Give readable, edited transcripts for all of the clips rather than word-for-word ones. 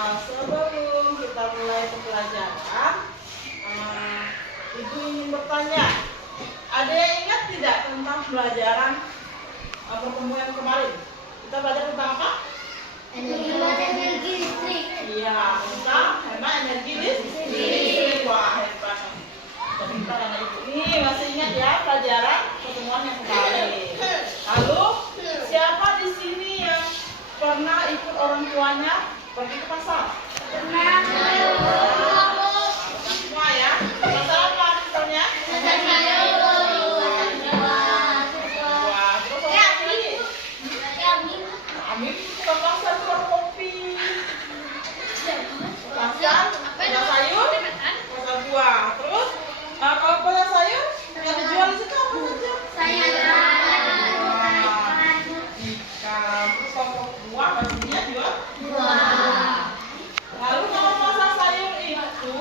Sebelum kita mulai pembelajaran, Ibu ingin bertanya, ada yang ingat tidak tentang pelajaran pertemuan kemarin? Kita belajar tentang apa? Energi listrik. Iya, tentang hemat energi listrik. Wah, hebat. Pintar anak Ibu. Ini masih ingat ya pelajaran pertemuan yang kemarin. Lalu, siapa di sini yang pernah ikut orang tuanya pergi ke pasar? Pernah. Semua ya. Pasar apa misalnya? Pasar sayur. Wah, terus apa lagi? Amin ke pasar jual kopi. Pasar sayur, pasar buah. Terus kalau pasar sayur yang dijual di situ apa saja? Ikan. Terus kalau buah pastinya jual. Lalu kalau pasar sayur itu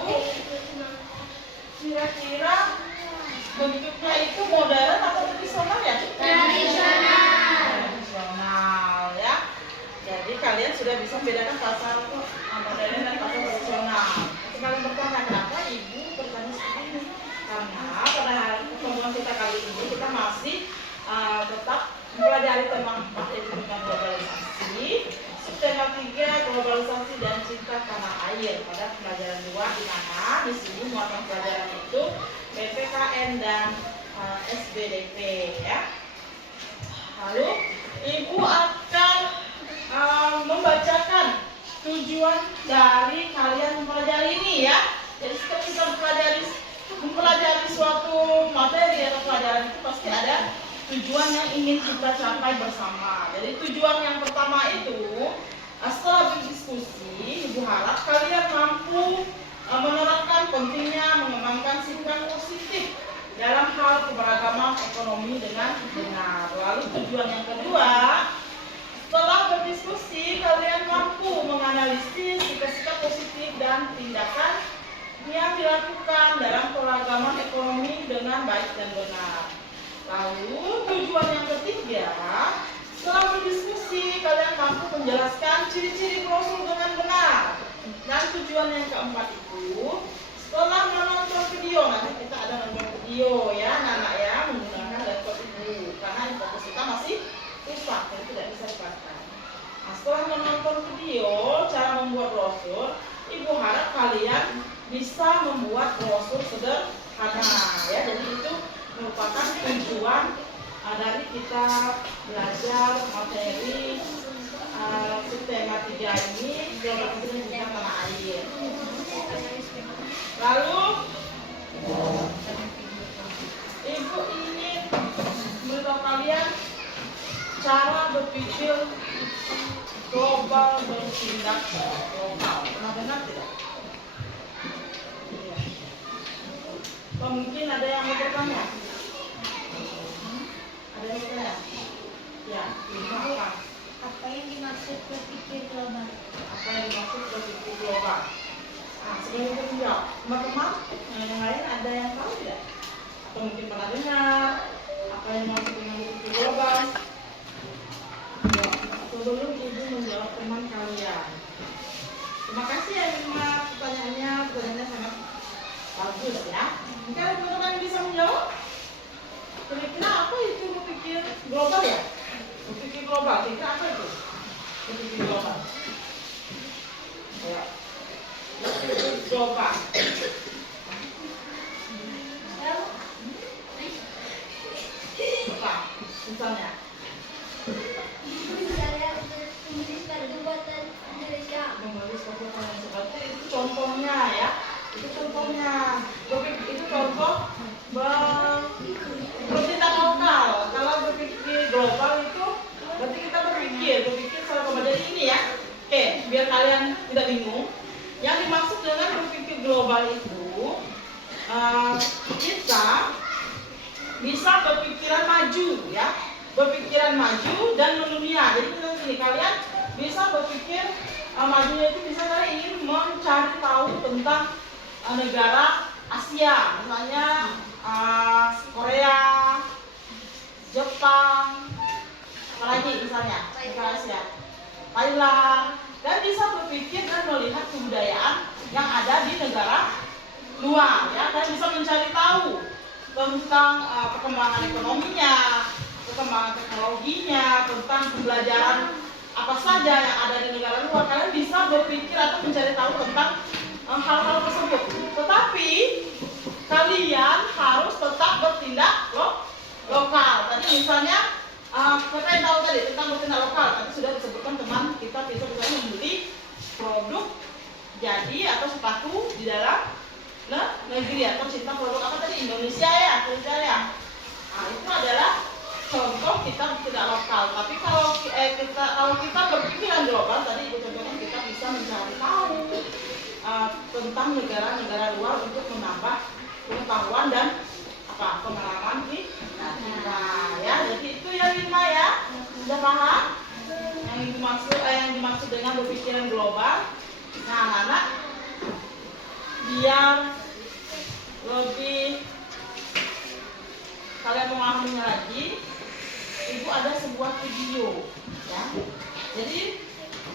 kira-kira bentuknya itu modern atau tradisional ya? Tradisional ya. Jadi kalian sudah bisa membedakan pasar modern dan pasar tradisional. Kalian bertanya kenapa Ibu bertanya seperti ini? Karena pada hari pertemuan kita kali ini kita masih tetap mempelajari tema 4 yaitu tentang globalisasi, subtema 3 globalisasi dan cinta tanah air pada pelajaran 2 di mana di sini muatan pelajaran itu PPKN dan SBDP ya. Lalu Ibu akan membacakan tujuan dari kalian mempelajari ini ya. Jadi setiap kita mempelajari suatu materi atau pelajaran itu pasti ada tujuan yang ingin kita capai bersama. Jadi tujuan yang pertama itu setelah berdiskusi, Ibu harap kalian mampu menerapkan pentingnya mengembangkan sikap positif dalam hal keberagaman ekonomi dengan benar. Lalu tujuan yang kedua, setelah berdiskusi, kalian mampu menganalisis sikap-sikap positif dan tindakan yang dilakukan dalam keberagaman ekonomi dengan baik dan benar. Lalu tujuan yang ketiga, setelah berdiskusi, kalian mampu menjelaskan ciri-ciri brosur dengan benar. Dan tujuan yang keempat itu, setelah menonton video, nanti kita ada nonton video ya, anak-anak ya, menggunakan laptop Ibu, karena fokus kita masih rusak, jadi tidak bisa dipakai. Nah, setelah menonton video, cara membuat brosur, Ibu harap kalian bisa membuat brosur sederhana ya. Jadi itu merupakan tujuan dari kita belajar materi subtema 3 ini, globalisasi tentang tanah air. Lalu Ibu ingin memberitahu kalian cara berpikir global bertindak lokal. Pernah dengar tidak? Iya. Mungkin ada yang mau bertanya? Ada yang bertanya? Ya, apa? Apa yang dimaksud berpikir global? Apa yang dimaksud berpikir global? Nah, sebelum kita menjawab, teman-teman yang lain ada yang tahu tidak? Atau mungkin pernah dengar apa yang dimaksud dengan berpikir global? Ya, sebelum Ibu menjawab teman kalian. Terima kasih ya Ibu, pertanyaannya sangat bagus ya. Mungkin ada teman-teman yang bisa menjawab? Kira-kira apa itu berpikir global ya? Berpikir global, kira-kira apa itu? Berpikir global. Ya. Berpikir global. Apa? Misalnya? Menulis kartu buatan Indonesia. Menulis kebutuhan yang seperti itu contohnya ya. Itu contohnya. Itu contoh bertindak lokal. Kalau berpikir global itu berarti kita berpikir secara global. Jadi ini ya. Oke, biar kalian tidak bingung. Yang dimaksud dengan berpikir global itu kita bisa berpikiran maju ya. Berpikiran maju dan mendunia. Jadi ini kalian bisa berpikir majunya itu bisa kalian ingin mencari tahu tentang negara Asia, misalnya Korea, Jepang, apalagi misalnya negara Asia, Thailand, dan bisa berpikir dan melihat kebudayaan yang ada di negara luar, ya. Kalian bisa mencari tahu tentang perkembangan ekonominya, perkembangan teknologinya, tentang pembelajaran apa saja yang ada di negara luar. Kalian bisa berpikir atau mencari tahu tentang hal-hal tersebut. Tetapi kalian harus tetap bertindak lokal. Tadi misalnya kalian tahu tadi tentang bertindak lokal. Tadi sudah disebutkan teman kita bisa membeli produk jadi atau sepatu di dalam negeri atau cinta produk apa tadi Indonesia ya, Nah, itu adalah contoh kita tidak lokal. Tapi kalau kita berpikiran global, tadi ibu contohnya kita bisa mencari tahu tentang negara-negara luar untuk menambah pengetahuan dan pengalaman kita, ya. Jadi itu ya Lima ya, sudah paham yang dimaksud dengan berpikiran global. Nah, anak-anak, biar lebih kalian memahaminya lagi, ibu ada sebuah video, ya. Jadi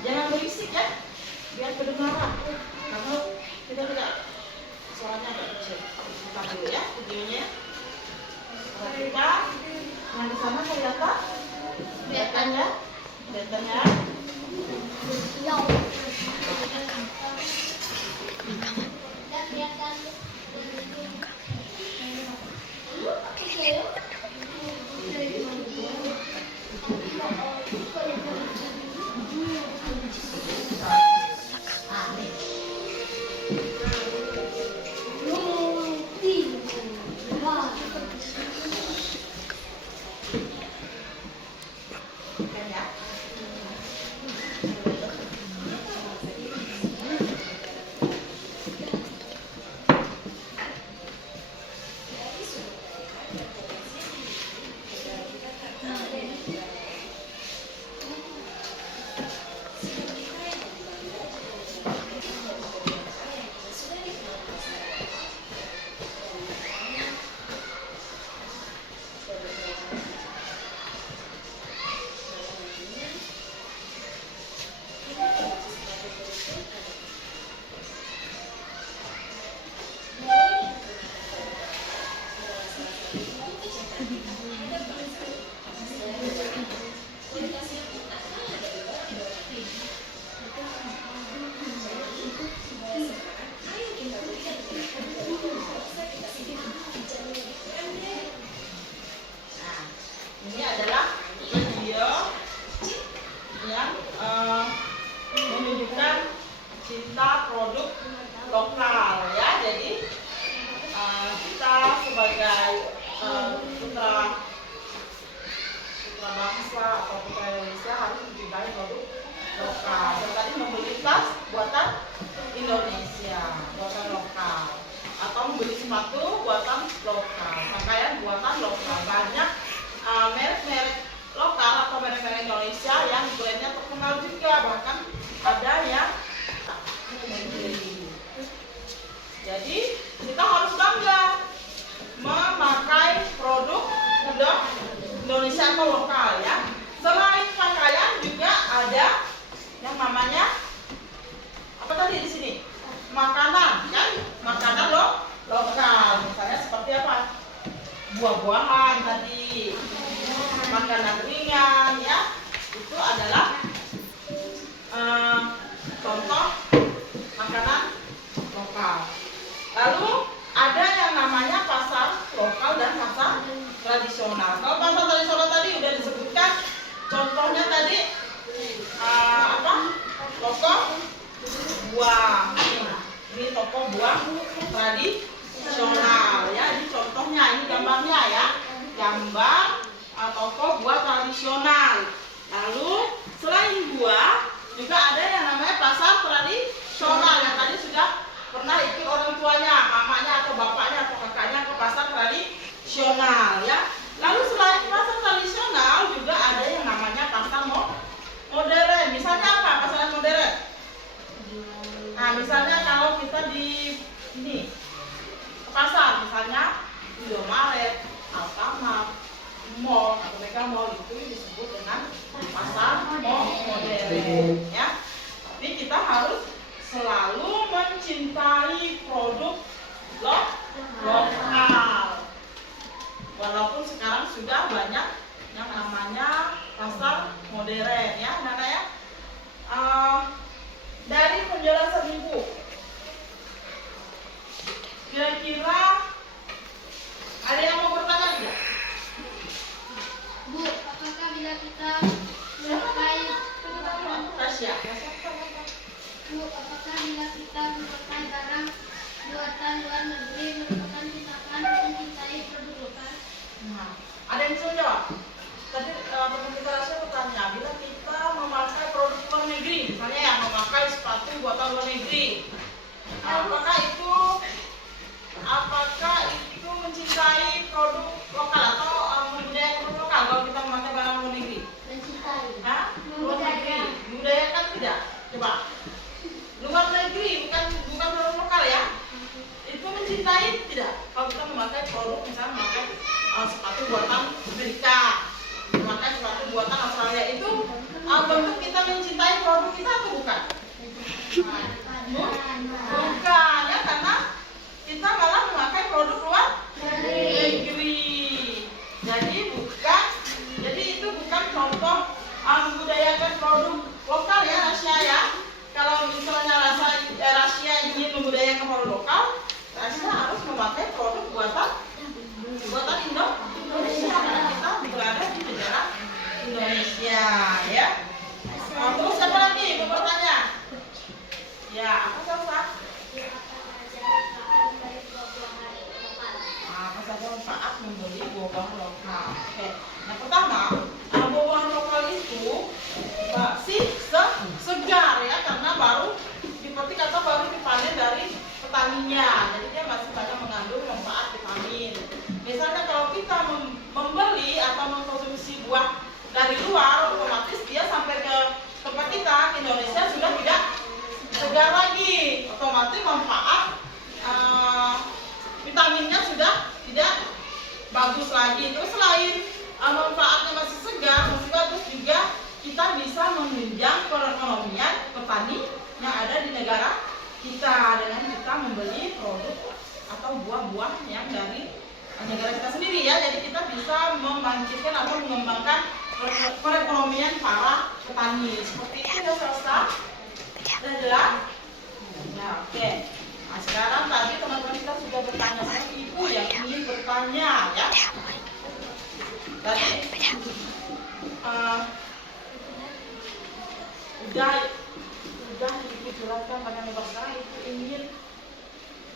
jangan berisik ya, biar kedengaran, karena kita tidak suaranya agak kecil. Kita dulu ya videonya. Perhatikan, yang di sana kelihatan, kelihatannya. Ini adalah video yang menunjukkan cinta produk lokal, ya. Jadi kita sebagai putra bangsa atau putra Indonesia harus mencintai produk lokal. Dan tadi membeli tas buatan Indonesia, buatan lokal, atau membeli sepatu buatan lokal, pakaian buatan lokal. Banyak merek-merek lokal atau merek-merek Indonesia yang brandnya terkenal juga, bahkan ada yang jadi kita harus bangga memakai produk Indonesia atau lokal, ya. Selain pakaian juga ada yang namanya apa tadi di sini? Makanan, kan? Makanan lokal. Misalnya seperti apa? Buah-buahan tadi, makanan ringan, ya. Itu adalah contoh makanan lokal. Lalu ada yang namanya pasar lokal dan pasar tradisional. Kalau pasar tradisional tadi udah disebutkan, contohnya tadi toko buah. Ini toko buah tradisional, ya. Ini contohnya, ini gambarnya, ya. Gambar toko buah tradisional. Lalu selain buah juga ada yang namanya pasar tradisional, yang tadi sudah pernah ikut orang tuanya, mamanya atau bapaknya atau kakaknya ke pasar tradisional, ya. Lalu selain pasar tradisional juga ada yang namanya pasar modern. Misalnya apa pasar modern? Nah, misalnya kalau kita di ini ke pasar, misalnya Indomaret, Alfamart, mall atau Mega Mall, itu disebut dengan pasar modern, ya. kita harus selalu mencintai produk lokal. Walaupun sekarang sudah banyak yang namanya pasar modern ya, Nana ya. Dari penjelasan Ibu, kira-kira ada yang mau bertanya tidak? Bu, apakah bila kita memakai Tasya. Bu, apakah bila kita memakai barang buatan luar negeri merupakan tindakan mencintai produk lokal? Nah, ada yang bisa menjawab? Tadi teman kita Tasya bertanya, bila kita memakai produk luar negeri, misalnya yang memakai sepatu buatan luar negeri, apakah itu mencintai produk lokal atau membudayakan produk lokal kalau kita memakai barang luar negeri? Mencintai. Hah? Luar negeri, membudayakan tidak? Coba. Luar negeri, bukan produk lokal ya? Itu mencintai tidak? Kalau kita memakai produk, misalnya memakai sepatu buatan Amerika, memakai sepatu buatan Australia, itu bentuk kita mencintai produk kita atau bukan? Bukan ya, karena kita malah memakai produk luar negeri. Jadi itu bukan contoh membudayakan produk lokal ya, Rasya ya. Kalau misalnya Rasya ingin membudayakan produk lokal, Rasya harus memakai produk buatan Indonesia karena kita berada di negara Indonesia ya. Terus apa lagi? Mau bertanya? Ya, apa saja? Apa saja manfaat membeli buah-buahan lokal? Oke. Yang pertama, buah-buahan lokal itu masih segar ya, karena baru dipetik atau baru dipanen dari petaninya. Jadi dia masih banyak mengandung manfaat vitamin. Misalnya kalau kita membeli atau mengkonsumsi buah dari luar, otomatis dia sampai ke tempat kita ke Indonesia sudah tidak segar lagi. Otomatis manfaat vitaminnya sudah tidak bagus lagi. Terus selain manfaatnya masih segar, masih bagus, juga kita bisa menunjang perekonomian petani yang ada di negara kita dengan kita membeli produk atau buah-buah yang dari negara kita sendiri ya. Jadi kita bisa membangkitkan atau mengembangkan perekonomian para petani. Seperti itu ya, Selsa. Sudah jelas? Ya, oke. Nah, sekarang tadi teman-teman kita sudah bertanya, saya ibu yang ingin bertanya ya. Tadi udah ibu jelaskan pada member sekarang ibu ingin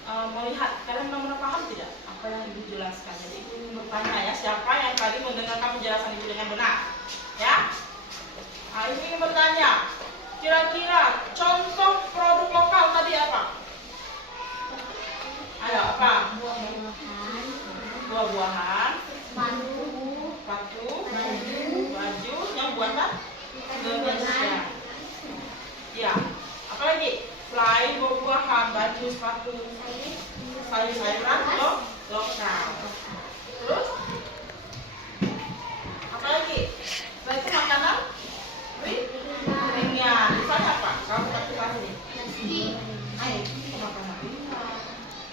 melihat, kalian benar-benar paham tidak apa yang ibu jelaskan? Jadi ibu ingin bertanya ya, siapa yang tadi mendengarkan penjelasan ibu dengan benar ya. Nah, ibu ingin bertanya, kira-kira contoh produk lokal tadi apa? Ayo, apa? Buah-buahan, sepatu, baju yang buatan Indonesia. Ya, apa lagi? Selain buah-buahan, baju, sepatu, sayur-sayuran lokal. Terus apa lagi? Selain itu makanan ringan. Misalnya apa? Kamu kasih kasih. Ayo, makanan ringan.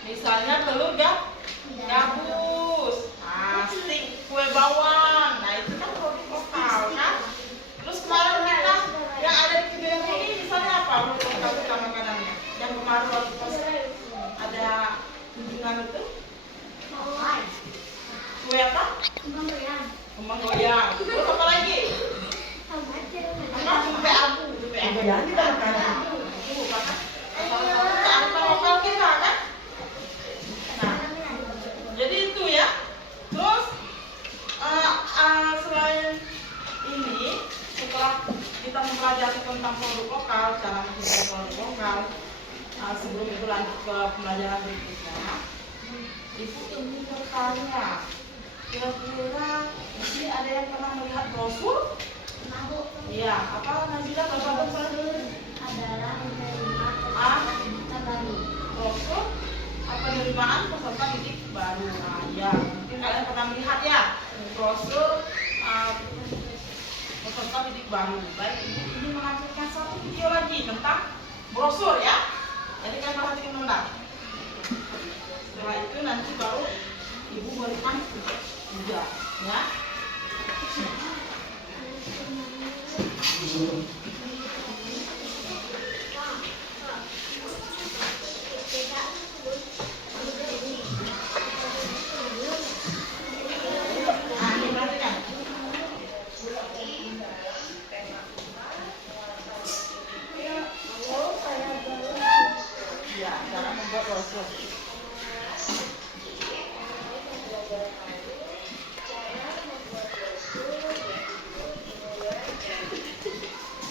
Misalnya telur gabus, stik kue bawang. Nah, itu kan produk lokal kan? Terus kemarin kita yang ada di video ini misalnya apa produk lokal kita makanannya? Yang kemarin waktu pas ada kunjungan itu? Kue apa? Kembang goyang. Terus apa lagi? Tempe abu. Goyang kita makan. Salah lokal kita kan? Nah, jadi itu ya. Terus selain ini, setelah kita mempelajari tentang produk lokal, cara mencintai produk lokal, sebelum itu lanjut ke pembelajaran berikutnya, ibu ingin bertanya, kira-kira di sini ada yang pernah melihat brosur? Iya, apa Nazila bapak-bapak? Adalah menerima peserta baru. Brosur penerimaan peserta didik baru. Nah, ya, mungkin kalian pernah melihat ya brosur peserta didik baru. Baik, ibu ingin menampilkan satu video lagi tentang brosur ya. Jadi kalian perhatikan benar. Setelah itu nanti baru ibu berikan juga ya.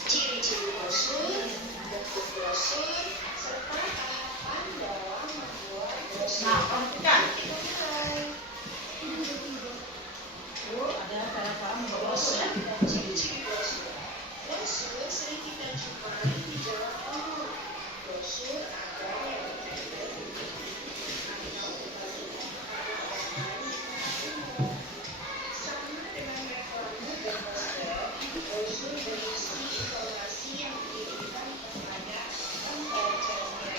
Ciri-ciri brosur, bentuk brosur, serta tahapan dalam membuat brosur. Nah, perhatikan. Ada cara-cara membuat brosur ya. Ciri-ciri brosur. Brosur sering kita jumpai di jalan umum. Brosur ada yang sama dengan reklame dan poster. Brosur berisi informasi yang diberikan kepada pembacanya.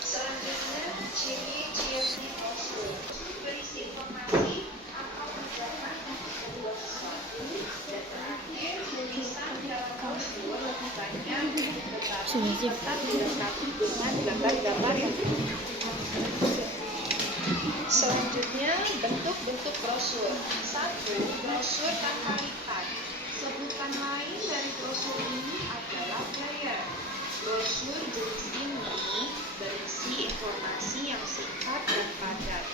Selanjutnya, ciri-ciri brosur. Berisi informasi atau unggahan untuk membuat sesuatu. Dan terakhir, tulisan dalam brosur lebih banyak tetapi tetap dilengkapi dengan gambar-gambar yang selanjutnya, bentuk-bentuk brosur. 1. Brosur tanpa lipat. Sebutan lain dari brosur ini adalah flyer. Brosur jenis ini berisi informasi yang singkat dan padat.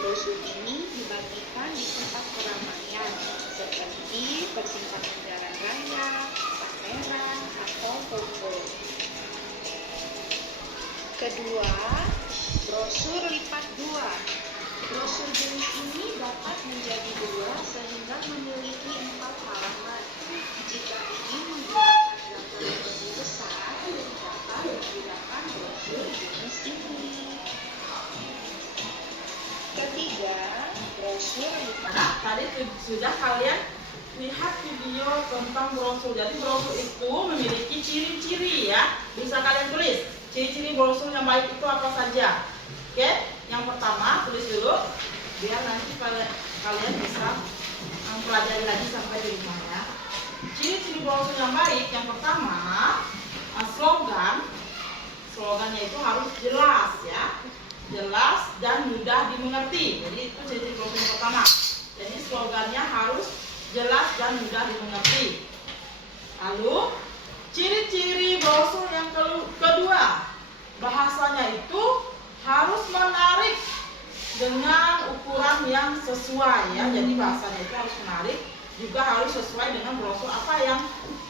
Brosur ini dibagikan di tempat keramaian seperti persimpangan jalan raya, pameran, atau toko. Kedua, brosur lipat 2. Brosur jenis ini dapat menjadi 2 sehingga memiliki 4 halaman. Jika ingin menggunakan gambar yang lebih besar, dapat menggunakan brosur jenis ini. Ketiga, brosur lipat. Nah, tadi sudah kalian lihat video tentang brosur. Jadi brosur itu memiliki ciri-ciri ya. Bisa kalian tulis. Ciri-ciri brosur yang baik itu apa saja? Oke, yang pertama tulis dulu biar nanti kalian bisa pelajari lagi sampai di rumah ya. Ciri-ciri brosur yang baik yang pertama slogannya itu harus jelas ya, jelas dan mudah dimengerti. Jadi itu ciri-ciri brosur yang pertama. Jadi slogannya harus jelas dan mudah dimengerti. Lalu ciri-ciri brosur yang kedua, bahasanya itu harus menarik dengan ukuran yang sesuai ya. Jadi bahasanya itu harus menarik, juga harus sesuai dengan brosur apa yang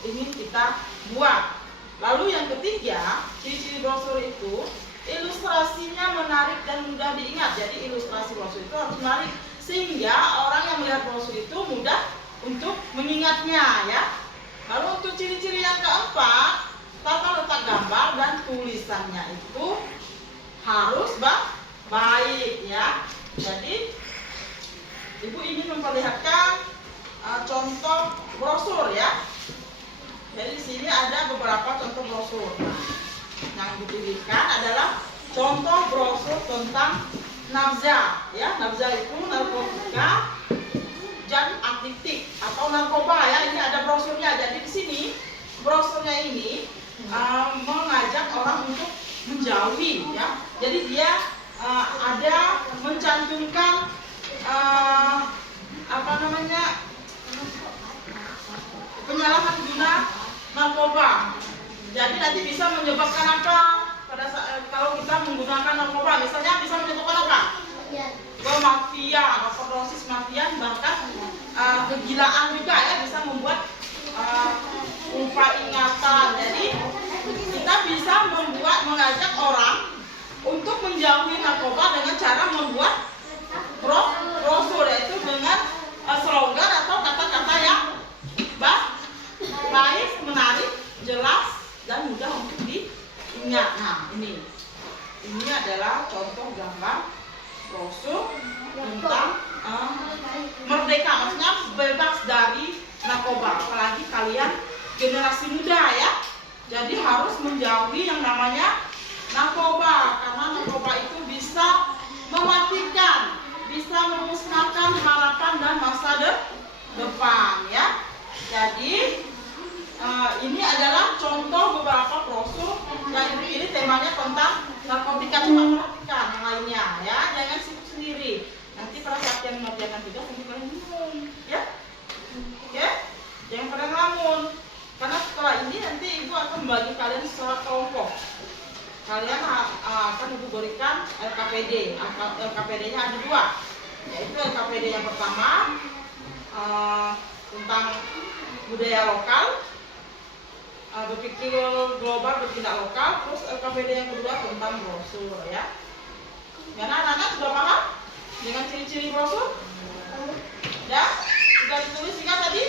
ingin kita buat. Lalu yang ketiga, ciri-ciri brosur itu ilustrasinya menarik dan mudah diingat. Jadi ilustrasi brosur itu harus menarik sehingga orang yang melihat brosur itu mudah untuk mengingatnya ya. Lalu untuk ciri-ciri yang keempat, tata letak gambar dan tulisannya itu harus baik ya. Jadi ibu ingin memperlihatkan contoh brosur ya. Jadi di sini ada beberapa contoh brosur. Yang dipilihkan adalah contoh brosur tentang nafza ya. Nafza itu narkotika dan adiktif atau narkoba ya. Ini ada brosurnya. Jadi di sini brosurnya ini mengajak orang untuk menjauhi ya. Jadi dia ada mencantumkan penyalahan guna narkoba. Jadi nanti bisa menyebabkan apa pada saat kalau kita menggunakan narkoba, misalnya bisa menyebabkan apa? Mafia, overdosis mafia, bahkan kegilaan juga ya, bisa membuat lupa ingatan. Jadi kita bisa mengajak orang untuk menjauhi narkoba dengan cara membuat brosur, yaitu dengan slogan atau kata-kata yang baik, menarik, jelas dan mudah untuk diingat. Nah, ini adalah contoh gambar brosur tentang merdeka, maksudnya bebas dari narkoba. Apalagi kalian generasi muda ya, Jadi harus menjauhi yang namanya narkoba, karena narkoba itu bisa mematikan, bisa memusnahkan harapan dan masa depan ya. Jadi ini adalah contoh beberapa brosur yang ini temanya tentang narkotika. Coba perhatikan yang lainnya ya, jangan sibuk sendiri. Nanti pada saat yang mengerjakan tugas nanti kalian bingung ya. Oke, jangan pada ngelamun. Karena setelah ini nanti ibu akan membagi kalian secara kelompok. Kalian akan ibu berikan LKPD. LKPD-nya ada 2, yaitu LKPD yang pertama tentang budaya lokal, berpikir global bertindak lokal. Terus LKPD yang kedua tentang brosur ya. Karena anak-anak sudah paham dengan ciri-ciri brosur? Ya? Sudah ditulis juga tadi?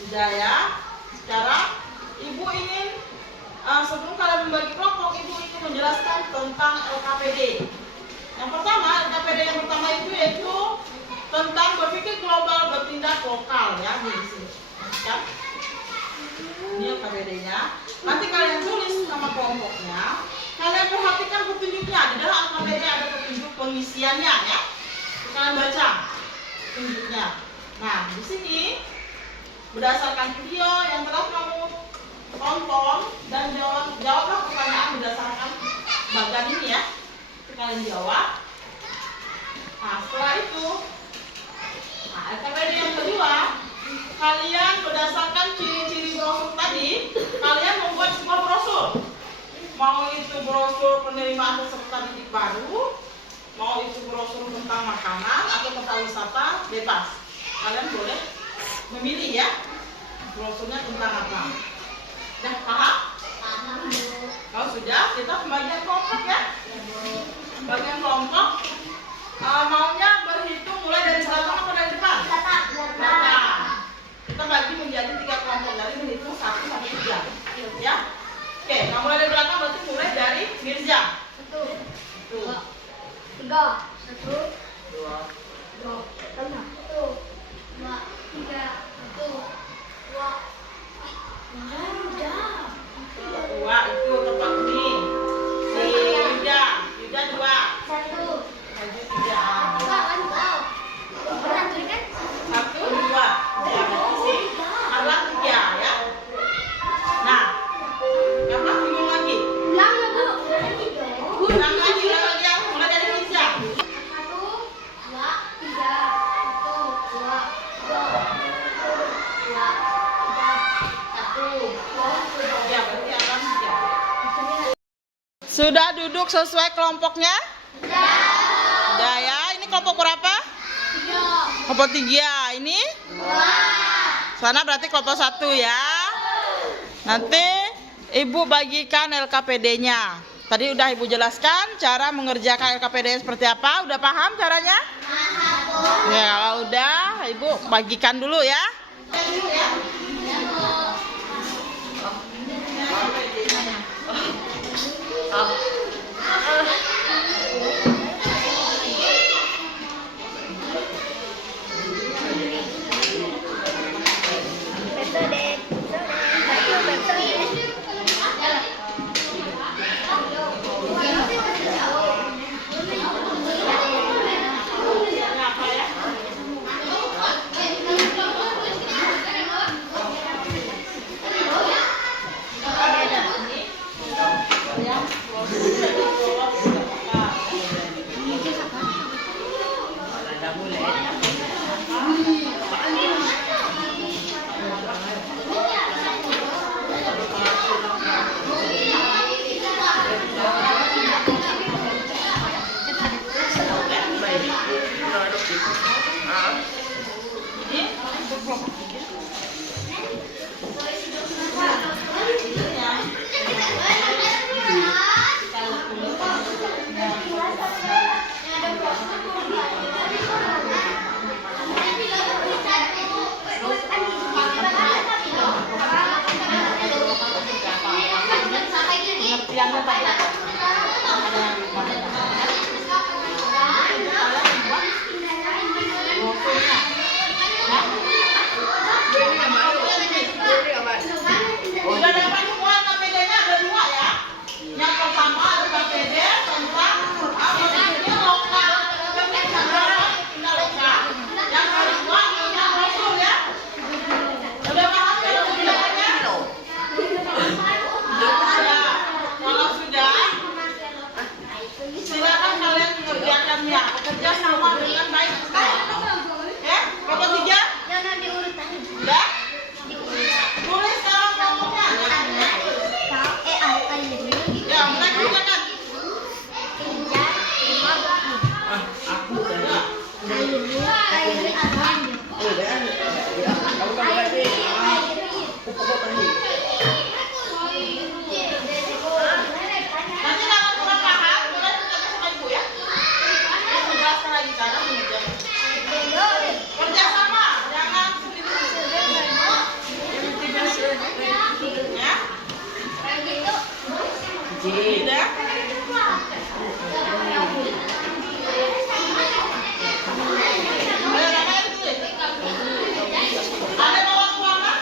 Sudah ya. Sekarang ibu ingin sebelum kalian membagi kelompok, ibu ingin menjelaskan tentang LKPD. Yang pertama, LKPD yang pertama itu yaitu tentang berpikir global bertindak lokal ya, di sini. Ya. Ini LKPD-nya. Nanti kalian tulis nama kelompoknya. Kalian perhatikan petunjuknya. Di dalam LKPD ada petunjuk pengisiannya ya. Kalian baca petunjuknya. Nah, di sini berdasarkan video yang telah kamu tonton dan jawablah pertanyaan berdasarkan bagian ini ya. Itu kalian jawab. Nah, setelah itu, LKPD yang kedua, kalian berdasarkan ciri-ciri brosur tadi, kalian membuat sebuah brosur. Mau itu brosur penerimaan peserta didik baru, mau itu brosur tentang makanan atau tentang wisata, bebas. Kalian boleh memilih ya, brosurnya tentang apa. Nah, paham? Paham. Kalau sudah, kita pembagian kelompok ya. Pembagian kelompok, maunya berhitung mulai dari belakang atau dari depan? Belakang. Kita bagi menjadi 3 kelompok, dari menghitung 1 sampai 3 ya. Oke, nah mulai dari belakang berarti mulai dari Mirza. 1, 2, 3, 1, 2, 2, 3, 1, 2, itu tempat ini. Si Yuda 2, Maju 3. 1, 2. Ya, berarti si Arlan 3 ya. Nah, Kakak bingung lagi. Ulang lagi ya, mulai dari Mirza. 1, 2, 3, 1, 2, 1. Ya, berarti Arlan 3. Sudah duduk sesuai kelompoknya? Sudah ya. Ini kelompok berapa? Kelompok 3. Ini? Sana berarti kelompok 1 ya. Nanti ibu bagikan LKPD-nya. Tadi udah ibu jelaskan cara mengerjakan LKPD seperti apa. Udah paham caranya? Ya, kalau udah ibu bagikan dulu ya. Tidak. Ada bawa kuana?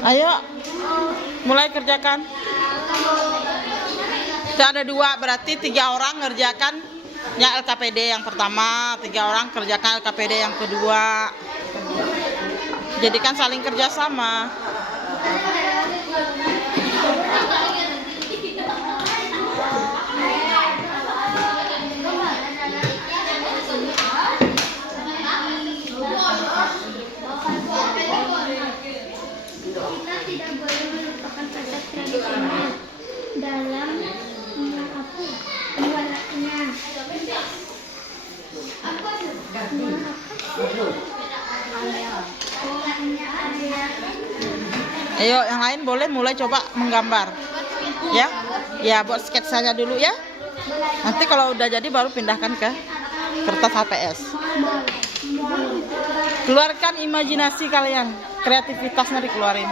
Ayo, mulai kerjakan. Itu ada 2, berarti 3 orang ngerjakan ya LKPD yang pertama, 3 orang kerjakan LKPD yang kedua. Jadi kan saling kerjasama. Kita tidak boleh melupakan pasar tradisional dalam pengeluarannya. Ayo, yang lain boleh mulai coba menggambar. Ya? Ya, buat sketsanya dulu ya. Nanti kalau udah jadi baru pindahkan ke kertas HPS. Keluarkan imajinasi kalian, kreativitasnya dikeluarin.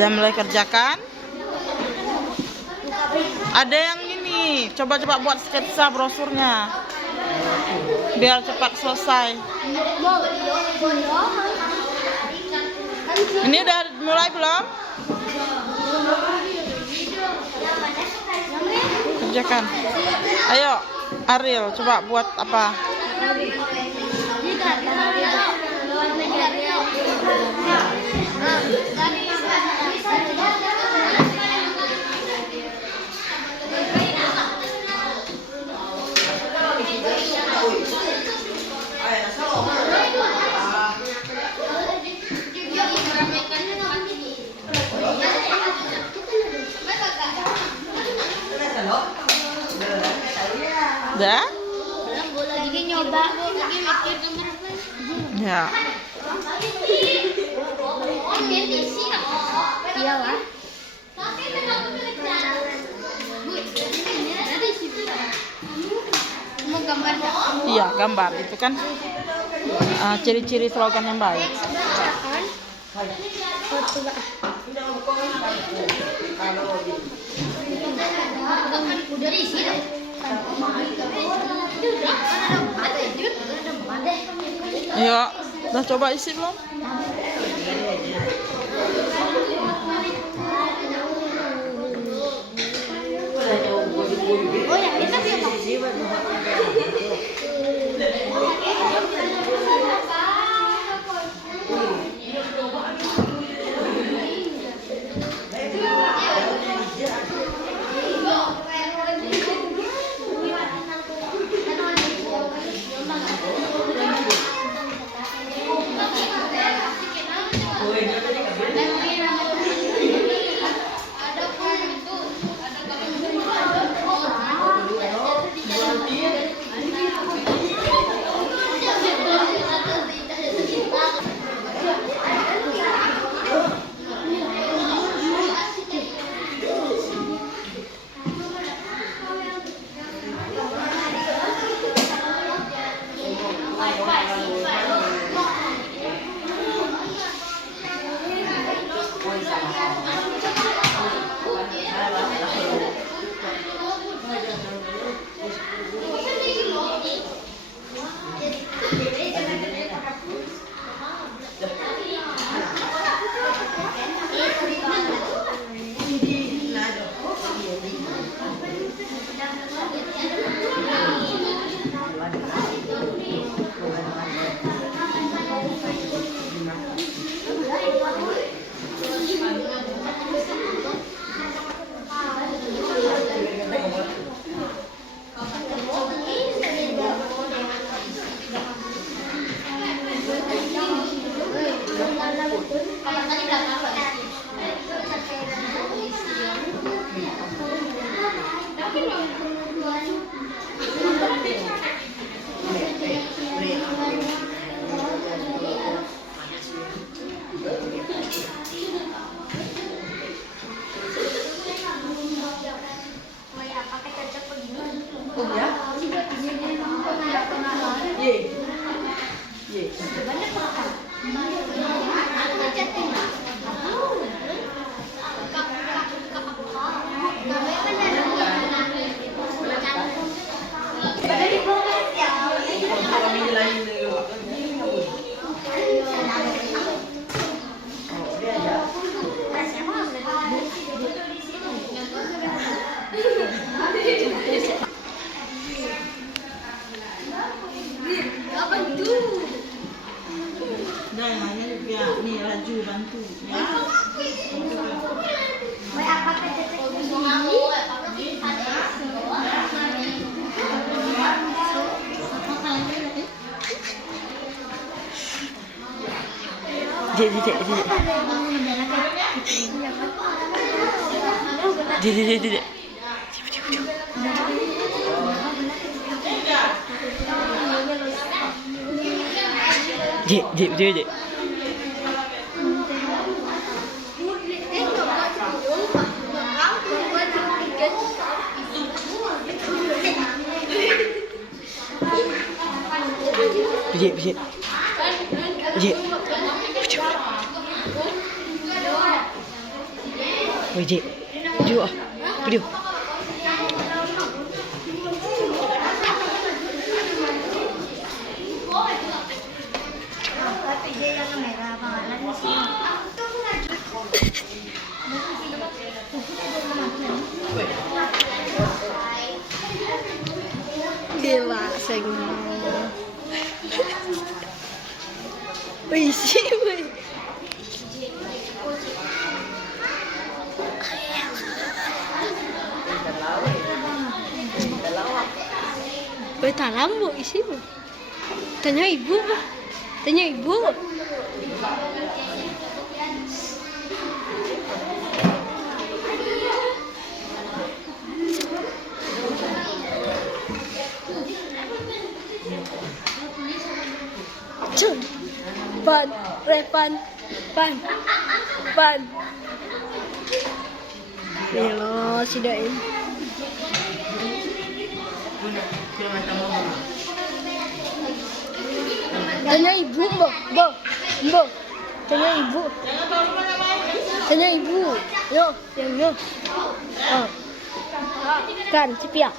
Sudah mulai kerjakan? Ada yang ini, coba-coba buat sketsa brosurnya biar cepat selesai. Ini udah mulai belum? Kerjakan. Ayo, Ariel, coba buat apa? Bisa Dah? Belum, Bu. Lagi nyoba, Bu. Lagi mikir gambar apa. Ya. Iyalah. Mau gambar nggak? Iya, gambar itu kan ciri-ciri slogan yang baik. Bacaan. Udah diisi deh. Iya, udah coba isi belum? Oh ya, kita siapa? Nih laju bantu ya. Dek. Bijik. Bijik. Video. Gila, segini. Wih, sih, wih. Wih, talam bu, isi bu. Tanya ibu bu. Pan. Hello, si Daim. Tanya ibu, Mbak. Tanya ibu. Jangan tahu di mana main. Tanya ibu. Yo, yang yo. Oh. Kan, Cipia.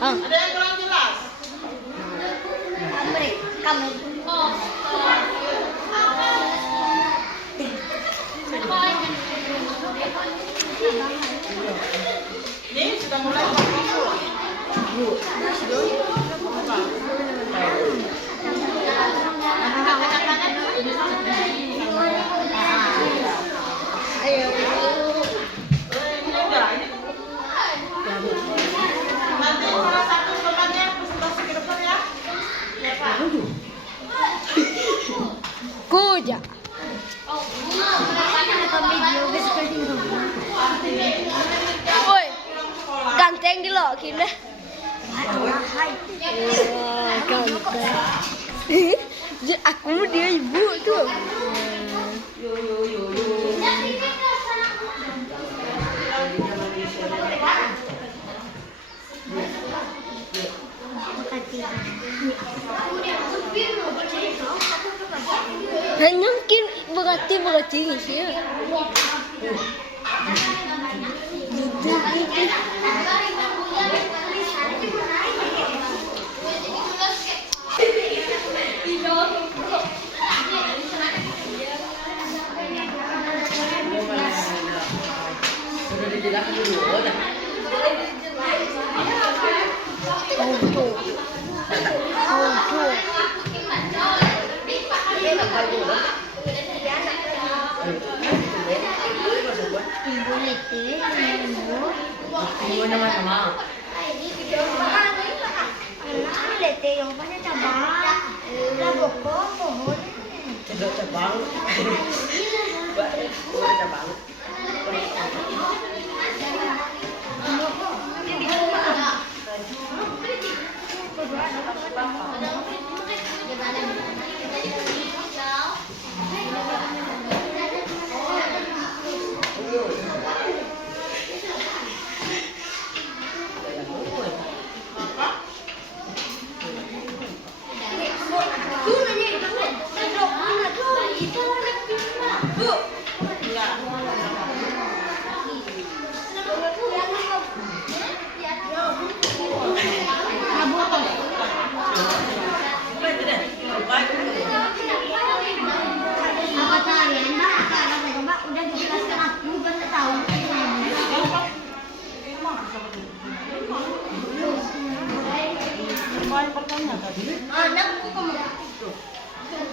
Ah. Ada yang kurang jelas? Ini sudah mulai masuk. Nanti salah satu temannya presentasi ke depan ya. Ya Pak. Kuja. Oi, ganteng gila kini. Ganteng. Aku dia ibu tuh. Hanya mungkin berarti sih.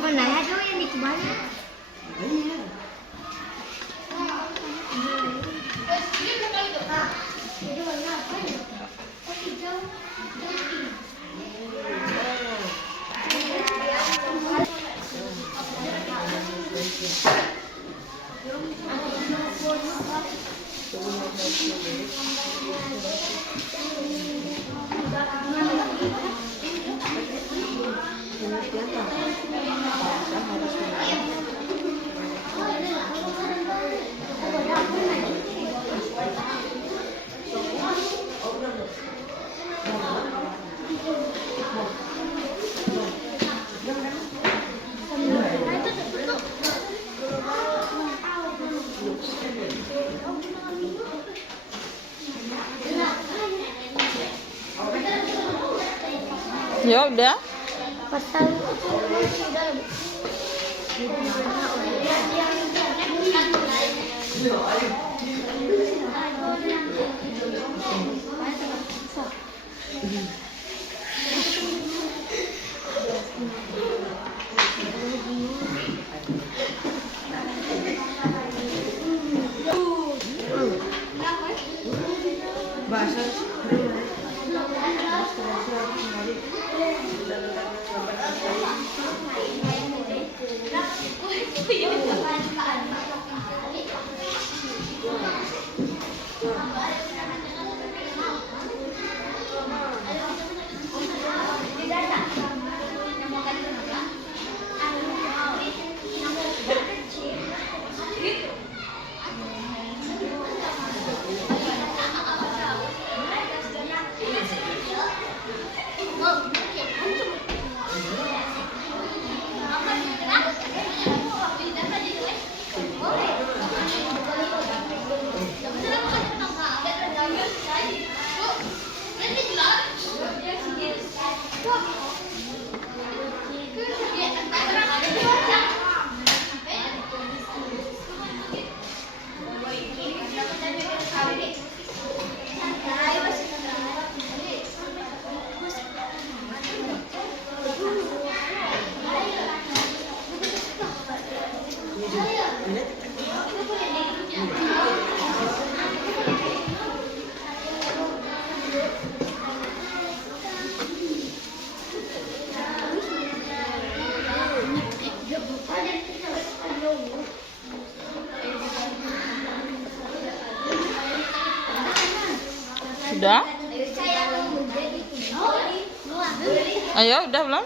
Mana ada yang dikembali? Ya udah. Pasal Udah? Ayo, udah belum?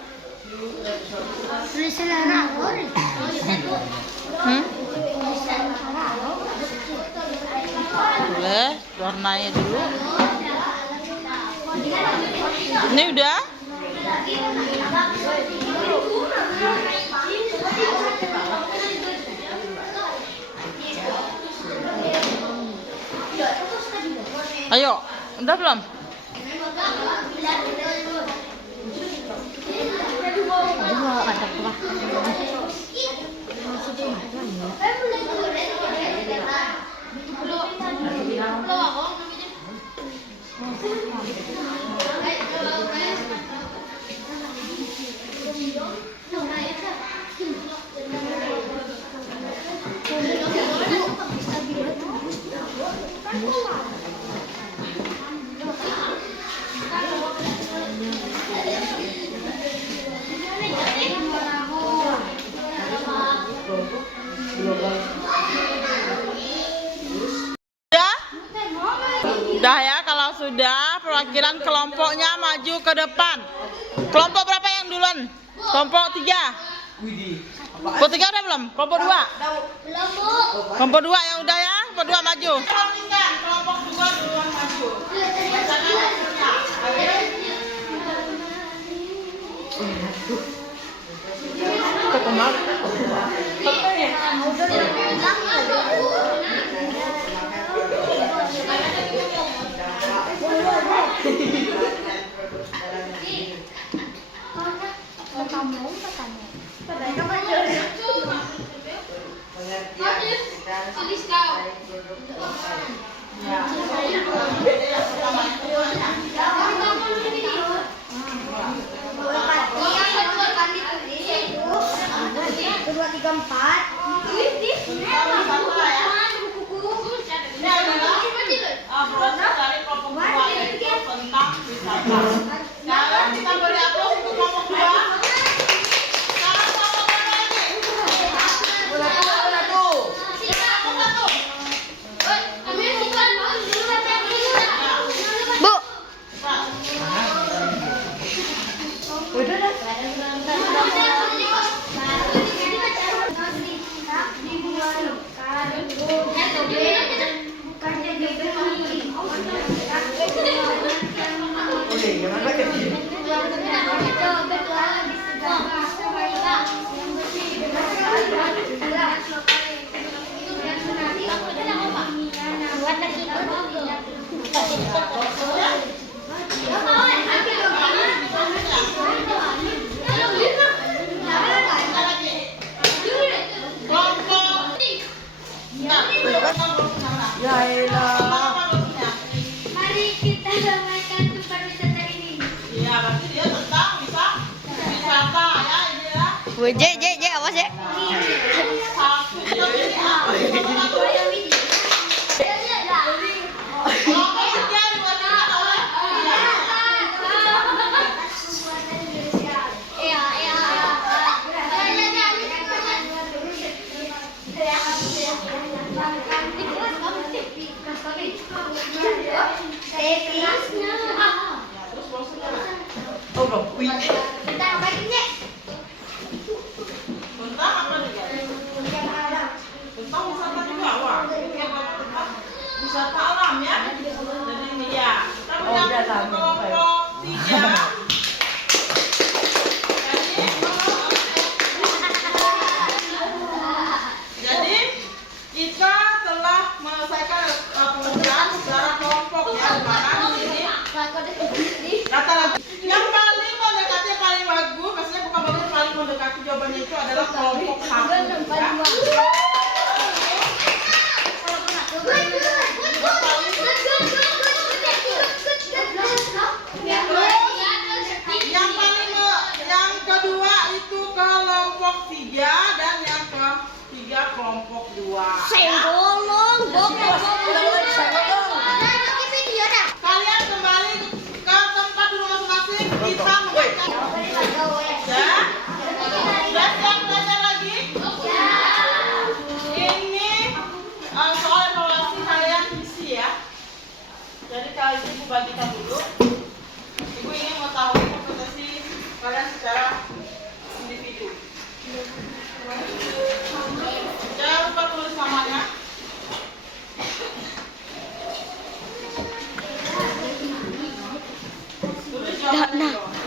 Boleh, warnanya dulu. Ini udah? Ayo, udah belum? Udah ya, kalau sudah perwakilan kelompoknya maju ke depan. Kelompok berapa yang duluan? Kelompok 3. Kelompok 3 udah belum? Kelompok 2? Kelompok 2 yang udah ya? Kelompok 2 maju. Kelompok 2 duluan maju. Mari kita ramaikan tempat wisata ini. Iya, berarti dia tentang wisata ya ini ya. J, awas ya. Tentang wisata juga, wah.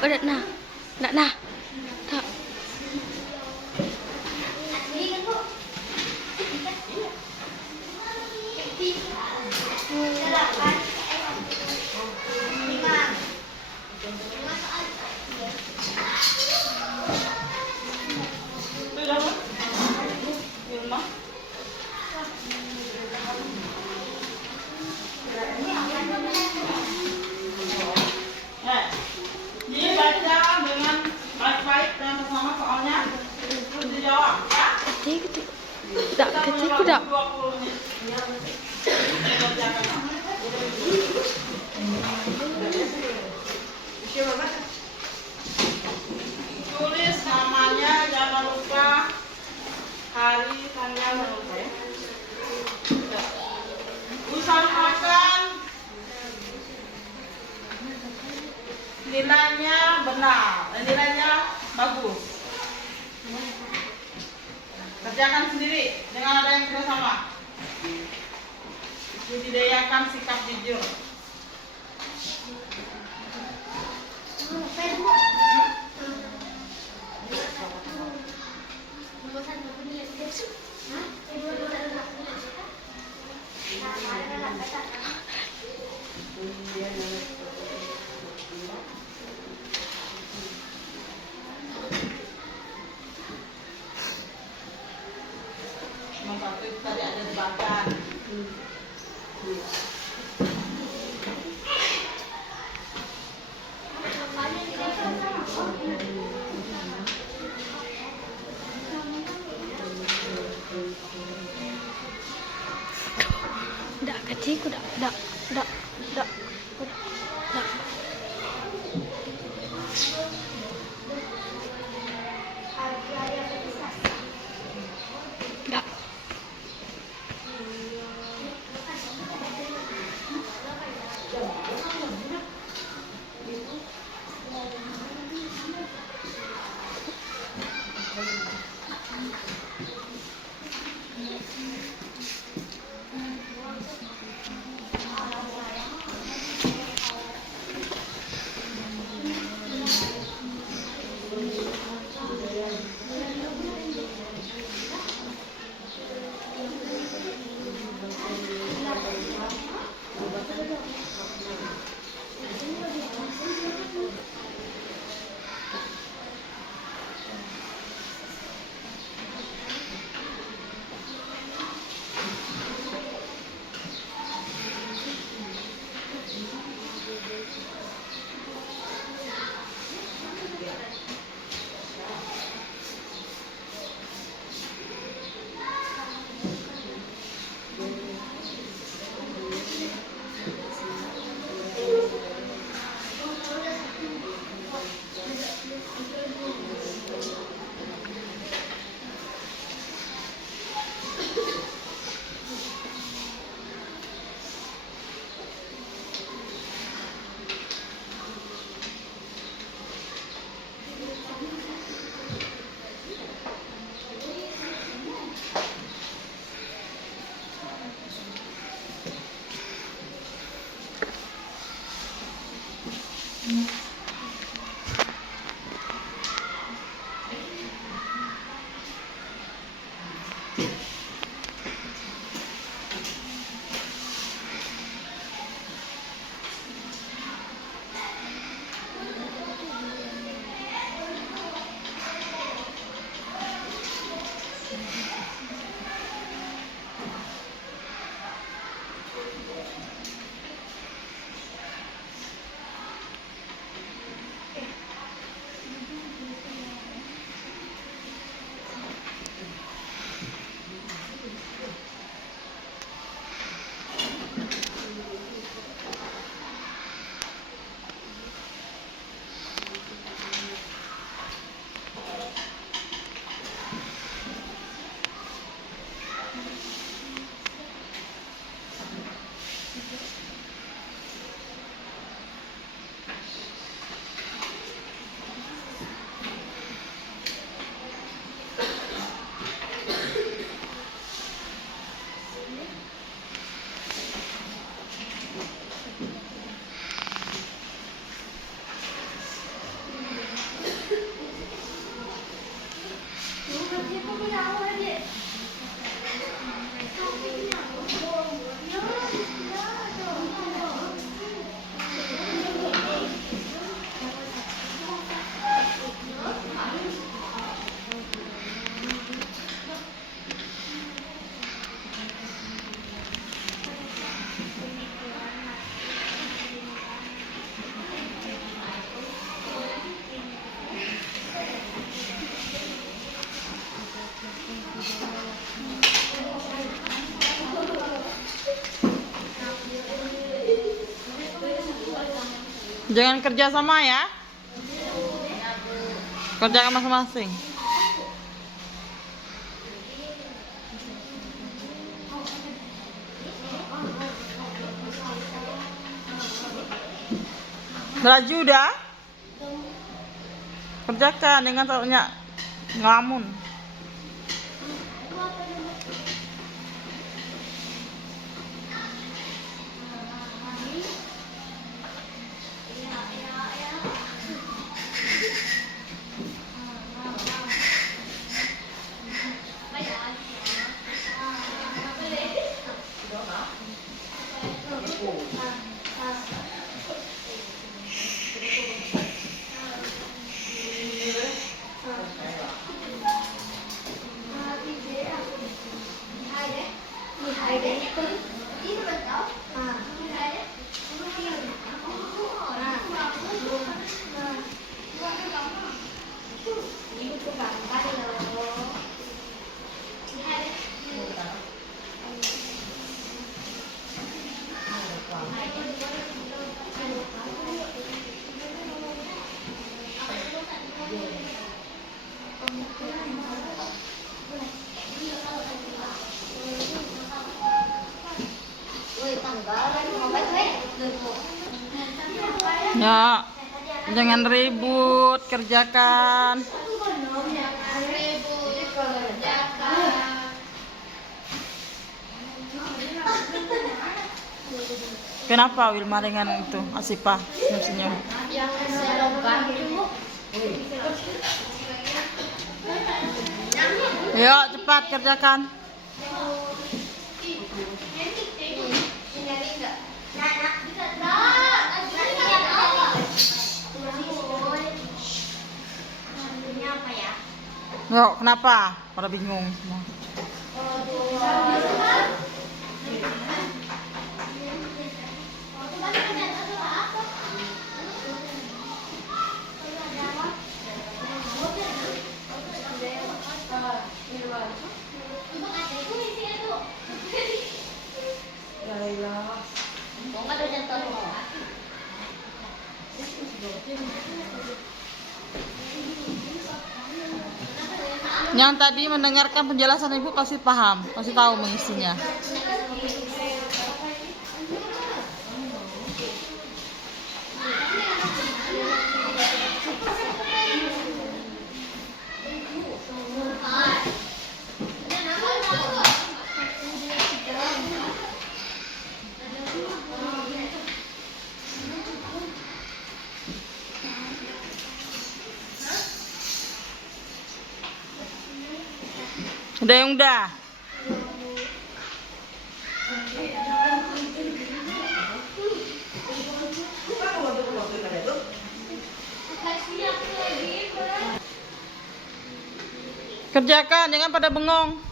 dak nah. Dak nah. Tak. Itu dah apa? Di rumah. Dibaca dengan baik-baik dan bersama soalnya terus dijawab ya. Kecil gitu. Dak kecil ku dak. 20 menit. Dibacakan. Tulis namanya, jangan lupa hari tanggal jangan lupa ya. Usahakan nilainya benar, nilainya bagus. Kerjakan sendiri dengan ada yang bersama. Budidayakan sikap jujur. Nomor 1 itu tadi ada jebakan. Dak kecil ku dak. Dak. Dak. Dak. Dak. Dak. Jangan kerja sama ya. Kerjakan masing-masing. Belajar udah? Kerjakan, jangan taruhnya ngelamun. Ya, jangan ribut, kerjakan. Kenapa Wilma dengan itu Asifah senyum-senyum? Ayo cepat kerjakan. Yuk, kenapa? Pada bingung semua. Yang tadi mendengarkan penjelasan ibu pasti paham, pasti tahu mengisinya. Udah yang udah. Kerjakan, jangan pada bengong.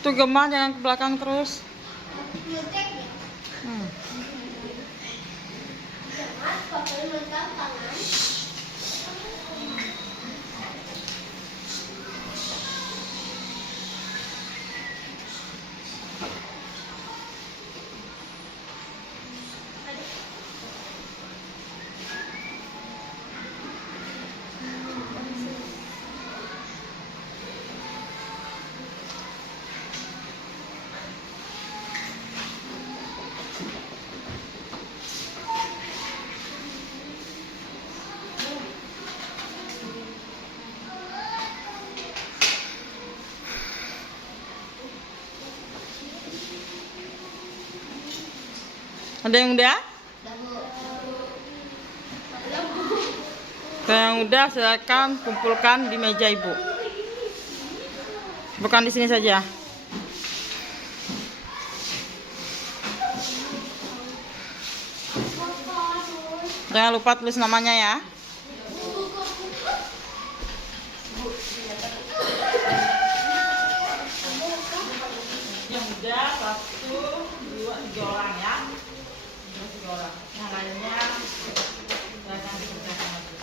Tuh Gemma, jangan ke belakang terus. Ngecek ya. Hmm. Jangan pakai megang tangan. Ada yang udah? Kalau yang udah silakan kumpulkan di meja ibu. Bukan di sini saja. Jangan lupa tulis namanya ya. Yang udah 1, 2, 3 orang ya. 3 orang. Yang lainnya silakan dikerjakan lagi.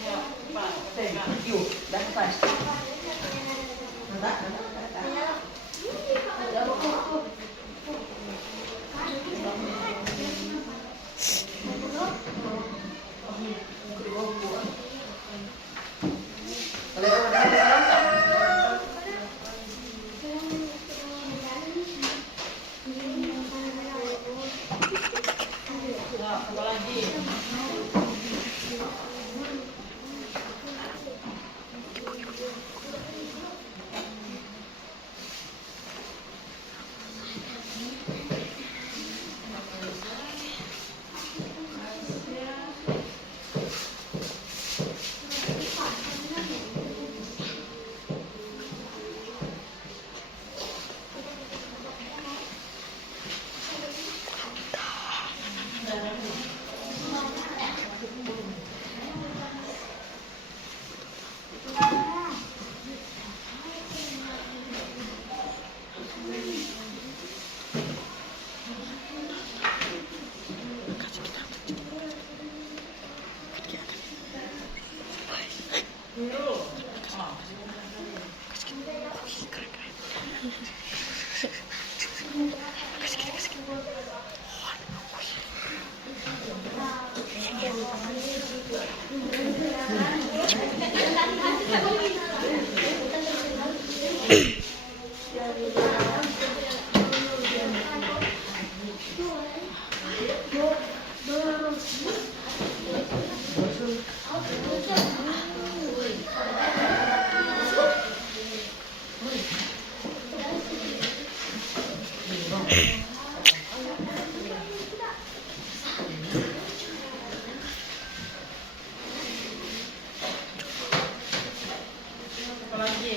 Ya, Pak. Yuk, dah pas. Ya, apa lagi? Dulu. Oh. Apa lagi?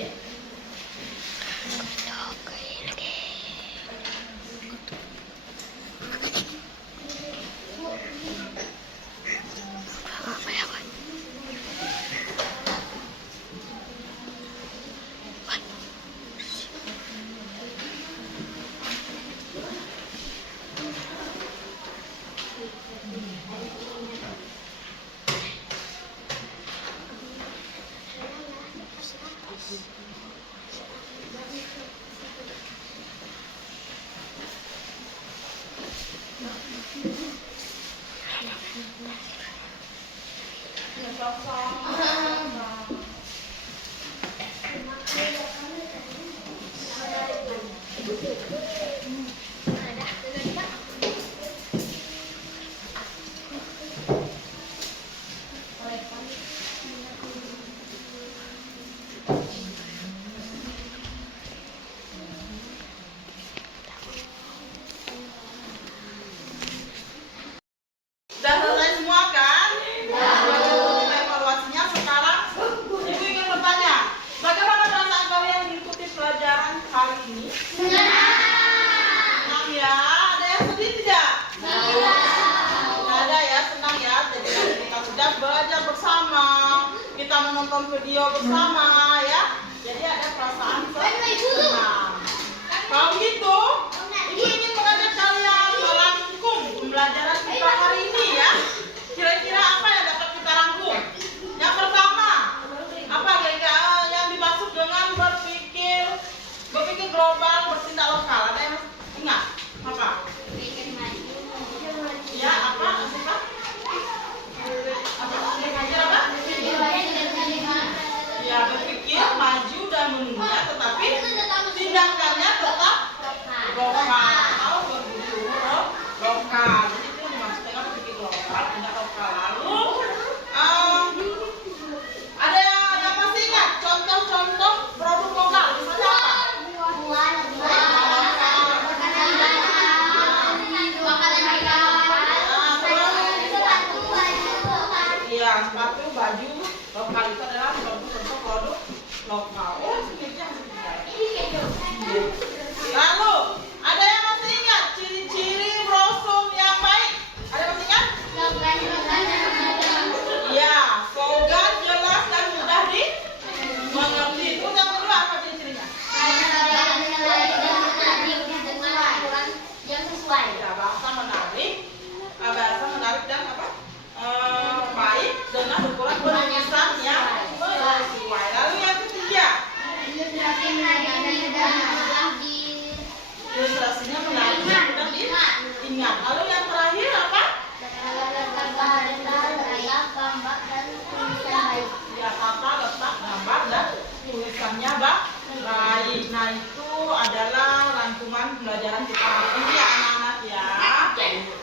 Sudah selesai semua kan? Evaluasinya sekarang Ibu ingin bertanya, bagaimana perasaan kalian mengikuti pelajaran hari ini? Senang ya? Ada yang sedih tidak? Tidak ada ya, senang ya. Jadi kita sudah belajar bersama, kita menonton video bersama ya. Jadi ada perasaan senang. Kalau gitu, Ibu ingin mengajak kalian merangkum pembelajaran kita hari ini ya. Kira-kira apa yang dapat kita rangkum? Yang pertama, apa kira-kira yang dimaksud dengan berpikir global, bertindak lokal? Ada yang ingat? Apa? Ya, apa? Apa? Berpikir apa? Ya, berpikir maju dan menunda, tetapi tindakannya tetap lokal atau berburu lokal. Jadi itu dimaksud dengan berpikir global, tidak lokal. Lalu ada yang masih ingat contoh-contoh produk lokal misalnya apa? Iya, sepatu, baju lokal itu adalah contoh-contoh produk lokal. Oh, sedikitnya. Lalu ada yang masih ingat ciri-ciri brosur yang baik? Ada yang masih ingat? Iya, slogan jelas dan mudah dimengerti. Itu yang kedua apa ciri-cirinya? Ya, bahasa menarik dan apa? Baik dengan ukuran penulisan yang sesuai. Lalu yang ketiga, ilustrasinya menarik dan mudah diingat. Lalu yang terakhir apa? Ya, tata letak gambar dan tulisannya baik. Nah, itu adalah rangkuman pembelajaran kita hari ini ya anak-anak ya.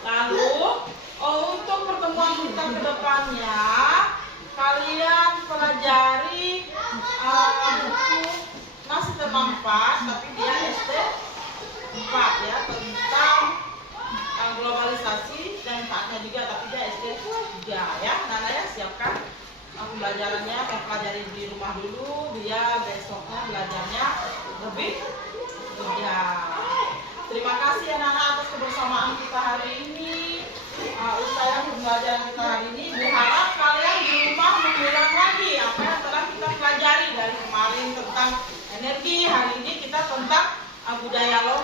Lalu untuk pertemuan kita ke depannya, kalian pelajari buku masih tema 4, tapi dia SD 4 ya, tentang globalisasi dan manfaatnya juga, tapi dia SD 3 ya. Nana ya, siapkan pembelajarannya, pelajari di rumah dulu, biar besoknya belajarnya lebih mudah. Terima kasih ya Nana atas kebersamaan kita hari ini. Usai pembelajaran kita hari ini, berharap kalian di rumah mengulang lagi apa yang telah kita pelajari dari kemarin tentang energi. Hari ini kita tentang budaya lokal.